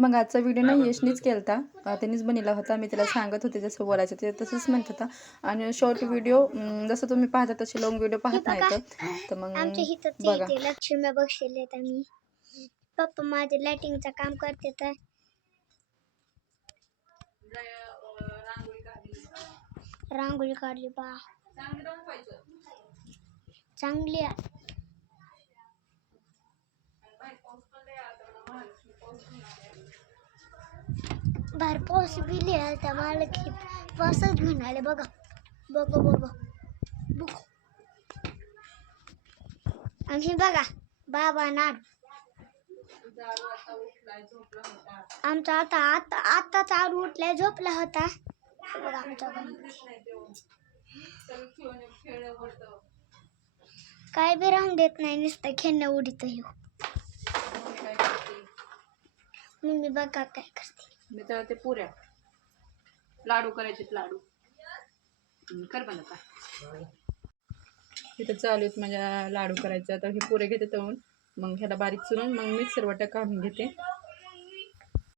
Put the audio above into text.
मग आजचा व्हिडिओ ना यशनीच केला होता, त्यांनीच बनवला होता. मी त्याला सांगत होते जसं बोलायचं ते तसंच म्हणत होता. आणि शॉर्ट व्हिडिओ जसं तुम्ही पाहता तसे लॉंग व्हिडिओ पाहत नाही तर मग आमच्या इथं बघा. ते लक्ष्मी बसले तर मी पप्पा माझे लाइटिंगचं काम करते तर रांगोळी काढली बा चांगली आहे. बाहेर पाऊस बिली आहे त्या मला की पाऊसच घेऊन आले बघा बघा बघा बघ. आणि बघा बाबा नाड आमचा आता आता आता चालू उठलाय झोपला होता बघा आमचा काय बी राहून देत नाही नुसतं खेळणं उडीत मम्मी बघा काय करते. मी तर ते पुऱ्या लाडू करायचे लाडू कर बनता इथं चालू आहेत माझ्या लाडू करायचं. तर हे पुरे घेते तळून मग ह्याला बारीक चुरून मग मिक्सर वाटा काढून घेते